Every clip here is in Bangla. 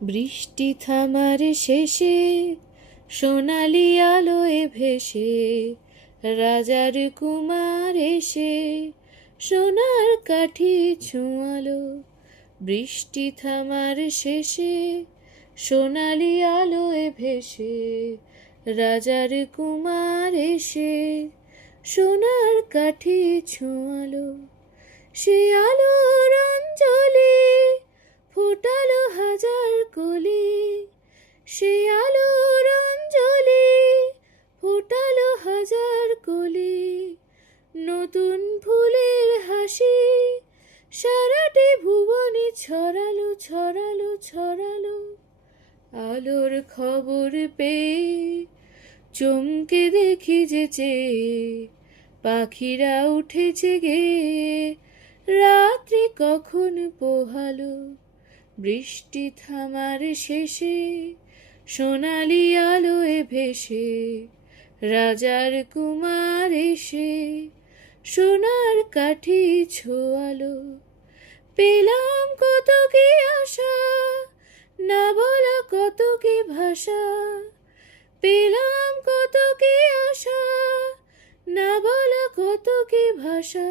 বৃষ্টি থামার শেষে সোনালি আলোয় ভেসে রাজার কুমার এসে সোনার কাঠি ছোঁয়ালো। বৃষ্টি থামার শেষে সোনালি আলোয় ভেসে রাজার কুমার এসে সোনার কাঠি ছোঁয়ালো। সে আলোর অঞ্জলি ফোটালো হাজার কলি, সে আলোর অঞ্জলি ফোটালো হাজার কলি। নতুন ফুলের হাসি সারাটি ভুবনে ছড়ালো ছড়ালো ছড়ালো। আলোর খবর পেয়ে চমকে দেখি যে চেয়ে পাখিরা উঠেছে গেয়ে রাত্রি কখন পোহালো। বৃষ্টি থামার শেষে সোনালি আলোয় ভেসে রাজার কুমার এসে সোনার কাঠি ছোঁয়ালো। পেলাম কত কি আশা, না বলা কত কি ভাষা, পেলাম কত কি আশা, না বলা কত কি ভাষা।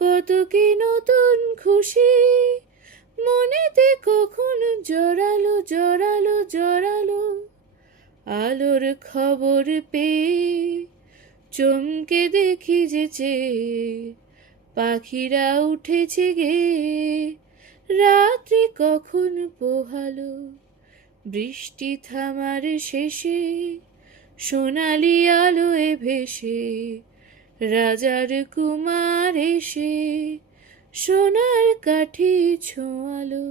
কত কি নতুন খুশি মনেতে কখন জড়ালো জড়ালো জড়ালো। আলোর খবর পেয়ে চমকে দেখি যে চেয়ে পাখিরা উঠেছে গেয়ে রাত্রি কখন পোহালো। বৃষ্টি থামার শেষে সোনালি আলোয় ভেসে রাজার কুমার এসে সোনার কাঠি ছোঁয়ালো।